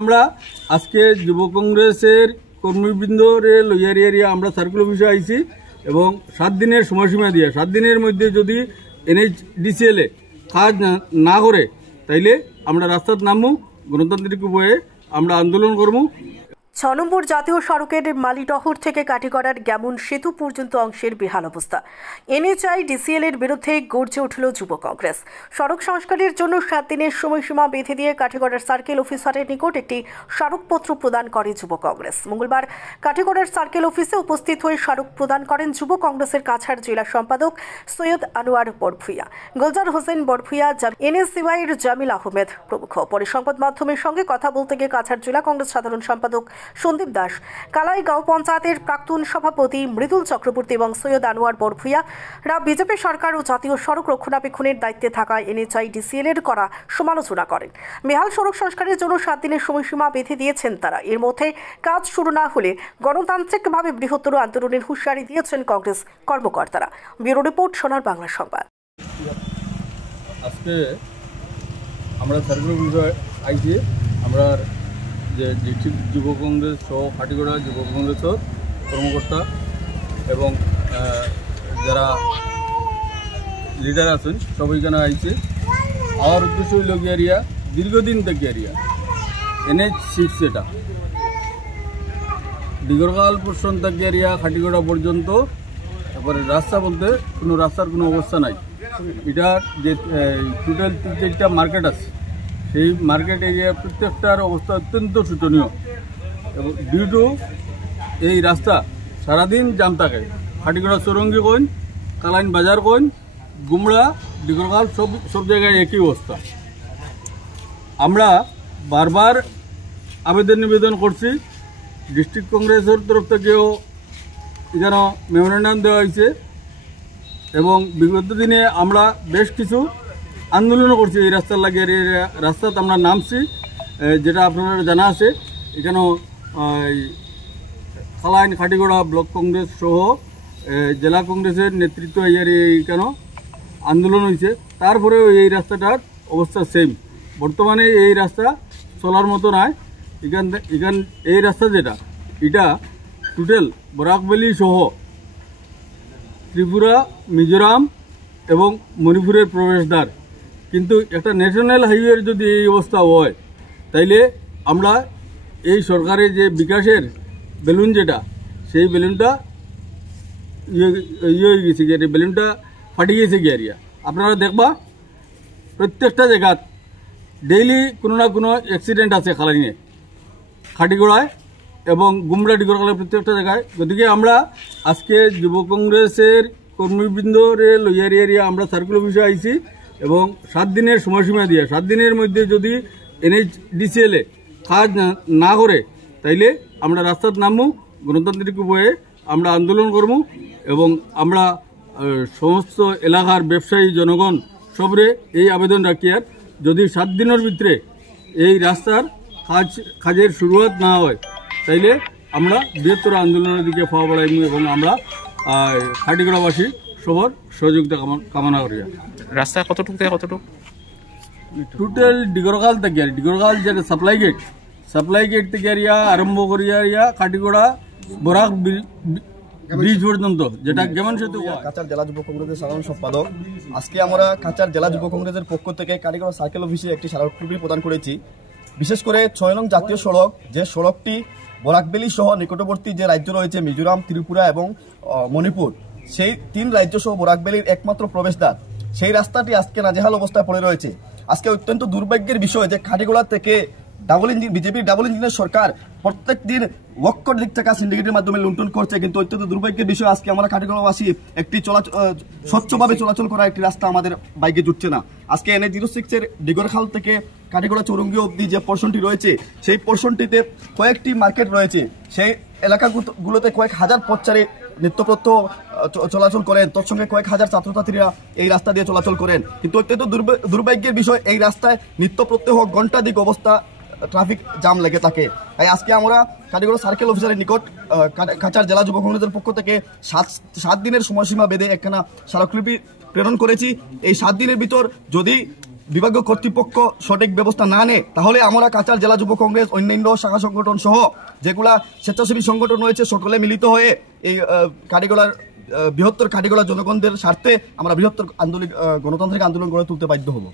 আমরা আজকে যুব কংগ্রেসের কর্মীবৃন্দরে লইয়ারিয়া আমরা সার্কুল অফিসে আইছি এবং 7 দিনের সময়সীমা দিয়ে 7 দিনের মধ্যে যদি NHDCL কাজ না করে তাইলে আমরা রাস্তায় নামবো, গণতান্ত্রিক উপায়ে আমরা আন্দোলন করবো। 6 নম্বর জাতীয় সড়কের মালিটহর থেকে কাটিগড়ার গ্যামন সেতু পর্যন্ত অংশের বেহাল অবস্থা। NHDCL এর বিরুদ্ধে গর্জে উঠল যুব কংগ্রেস। সড়ক সংস্কারের জন্য 7 দিনের সময়সীমা বেঁধে দিয়ে কাটিগড়ার সার্কেল অফিসারের নিকট একটি স্মারকপত্র প্রদান করে যুব কংগ্রেস। মঙ্গলবার কাটিগড়ার সার্কেল অফিসে উপস্থিত হয়ে স্মারক প্রদান করেন যুব কংগ্রেসের কাছাড় জেলা সম্পাদক সৈয়দ আনোয়ার বরভুইয়া, গুলজার হোসেন বরভুইয়া, NSCY এর জামিল আহমেদ প্রমুখ। পরে সংবাদ মাধ্যমের সঙ্গে কথা বলতে গিয়ে কাছাড় জেলা কংগ্রেস সাধারণ সম্পাদক সন্দীপ দাস, কালাই গাঁও পঞ্চায়েতের প্রাক্তন সভাপতি মৃদুল চক্রবর্তী এবং সৈয়দ আনোয়ার বরভুইয়া বিজেপি সরকার ও জাতীয় সড়ক রক্ষণাবেক্ষণের দায়িত্বে থাকা NHDCL এর করা সমালোচনা করেন। বেহাল সড়ক সংস্কারের জন্য 7 দিনের সময়সীমা বেঁধে দিয়েছেন তারা। এর মধ্যে কাজ শুরু না হলে গণতান্ত্রিকভাবে বৃহত্তর আন্দোলনের হুঁশিয়ারি দিয়েছেন কংগ্রেস কর্মকর্তারা। ব্যুরো রিপোর্ট, সোনার বাংলা সংবাদ। আজকে আমরা সার্কুল অফিসে আইছি, আমরা যে ডিস্ট্রিক্ট যুব কংগ্রেস সহ কাটিগড়া যুব কংগ্রেসের কর্মকর্তা এবং যারা লিডার আছেন সবাইখানে আইছে। আমার উদ্দেশ্য হইল গিয়া দীর্ঘদিন থেকে NH6 এটা ডিগরগাল পোর্শন থেকে কাটিগড়া পর্যন্ত, তারপরে রাস্তা বলতে কোনো রাস্তার কোনো অবস্থা নাই। এটার যে টোটাল 3-4টা মার্কেট আছে, সেই মার্কেট এরিয়া প্রত্যেকটার অবস্থা অত্যন্ত শোচনীয় এবং ডিউ টু এই রাস্তা সারাদিন জাম থাকে। কাটিগড়া চৌরঙ্গি কইন, কালাইন বাজার কইন, গুমড়া, ডিগরগাল সব জায়গায় একই অবস্থা। আমরা বারবার আবেদন নিবেদন করছি, ডিস্ট্রিক্ট কংগ্রেসের তরফ থেকেও এখানে মেমোরেন্ডাম দেওয়া হয়েছে এবং বিগত দিনে আমরা বেশ কিছু আন্দোলনও করছি এই রাস্তার লাগে। রাস্তাতে আমরা নামছি, যেটা আপনারা জানা আছে। এখানেও খালাইন কাটিগড়া ব্লক কংগ্রেস সহ জেলা কংগ্রেসের নেতৃত্ব এখানেও আন্দোলন হয়েছে। তারপরেও এই রাস্তাটার অবস্থা সেম। বর্তমানে এই রাস্তা চলার মতো নয়। এই রাস্তা যেটা এটা টোটাল বরাকভ্যালি সহ ত্রিপুরা, মিজোরাম এবং মণিপুরের প্রবেশদ্বার। কিন্তু একটা ন্যাশনাল হাইওয়ের যদি এই অবস্থা হয় তাইলে আমরা এই সরকারের যে বিকাশের বেলুন যেটা, সেই বেলুনটা হয়ে গেছে গিয়ে, বেলুনটা ফাটি গেছে গিয়ে। আপনারা দেখবা প্রত্যেকটা জায়গাত ডেইলি কোনো না কোনো অ্যাক্সিডেন্ট আছে খালাইনে, কাটিগড়ায় এবং গুমড়া ডিগরগালের প্রত্যেকটা জায়গায়। গতিকে আমরা আজকে যুব কংগ্রেসের কর্মীবৃন্দরে লইয়ারিয়া আমরা সার্কুল অফিসে আইছি এবং 7 দিনের সময়সীমা দিয়ে 7 দিনের মধ্যে যদি NHDCL কাজ না করে তাইলে আমরা রাস্তায় নামবো, গণতান্ত্রিক উপায়ে আমরা আন্দোলন করব এবং আমরা সমস্ত এলাকার ব্যবসায়ী জনগণ সবরে এই আবেদন রাখি আর যদি 7 দিনের ভিতরে এই রাস্তার কাজের শুরুয়াত না হয় তাইলে আমরা বৃহত্তর আন্দোলনের দিকে পা বাড়াইব এবং আমরা কাটিগড়াবাসী সবার সহযোগিতা কামনা করি। রাস্তা কতটুকু থেকে কতটুকু? টোটাল ডিগরগাল থেকে ডিগরগাল যেটা সাপ্লাই গেট থেকে আরম্ভ করিয়া কাটিগড়া বরাক ব্রিজ পর্যন্ত, যেটা যেমন সেতু। কাছাড় জেলা যুব কংগ্রেসের সাধারণ সম্পাদক। আজকে আমরা কাছাড় জেলা যুব কংগ্রেসের পক্ষ থেকে কাটিগড়া সার্কেল অফিসে একটি স্মারকলিপি প্রদান করেছি। বিশেষ করে 6 নং জাতীয় সড়ক, যে সড়কটি বরাকভ্যালি সহ নিকটবর্তী যে রাজ্য রয়েছে মিজোরাম, ত্রিপুরা এবং মণিপুর, সেই 3 রাজ্য সহ বরাকভ্যালির একমাত্র প্রবেশদ্বার, সেই রাস্তাটি আজকে নাজেহাল অবস্থায় পড়ে রয়েছে। আজকে অত্যন্ত দুর্ভাগ্যের বিষয় যে কাটিগড়া থেকে বিজেপির ডাবল ইঞ্জিনের সরকার প্রত্যেক দিন ওয়াক্কর দিক থেকে সিন্ডিকেটের মাধ্যমে লুণ্ঠন করছে। কিন্তু অত্যন্ত দুর্ভাগ্যের বিষয় আজকে আমরা কাটিগড়াবাসী একটি স্বচ্ছভাবে চলাচল করা একটি রাস্তা আমাদের বাইকে জুটছে না। আজকে NH06 এর ডিগরখাল থেকে কাটিগড়া চৌরঙ্গি অবধি যে পোর্শনটি রয়েছে, সেই পোর্শনটিতে কয়েকটি মার্কেট রয়েছে। সেই এলাকাগুলোতে কয়েক হাজার পথচারী নিত্যপ্রত্যহ চলাচল করেন, তোর সঙ্গে কয়েক হাজার ছাত্রছাত্রীরা এই রাস্তা দিয়ে চলাচল করেন। কিন্তু অত্যন্ত দুর্ভাগ্যের বিষয় এই রাস্তায় নিত্যপ্রত্যহ ঘণ্টাধিক অবস্থা ট্রাফিক জাম লেগে থাকে। তাই আজকে আমরা কাটিগড়া সার্কেল অফিসারের নিকট কাছাড় জেলা যুব কংগ্রেসের পক্ষ থেকে 7 দিনের সময়সীমা বেঁধে একখানা স্মারকলিপি প্রেরণ করেছি। এই 7 দিনের ভিতর যদি বিভাগীয় কর্তৃপক্ষ সঠিক ব্যবস্থা না নেয় তাহলে আমরা কাছাড় জেলা যুব কংগ্রেস অন্যান্য শাখা সংগঠন সহ যেগুলা স্বেচ্ছাসেবী সংগঠন রয়েছে সকলে মিলিত হয়ে এই কাটিগড়ার বৃহত্তর কাটিগড়া জনগণদের স্বার্থে আমরা বৃহত্তর আন্দোলন গণতান্ত্রিক আন্দোলন গড়ে তুলতে বাধ্য হব।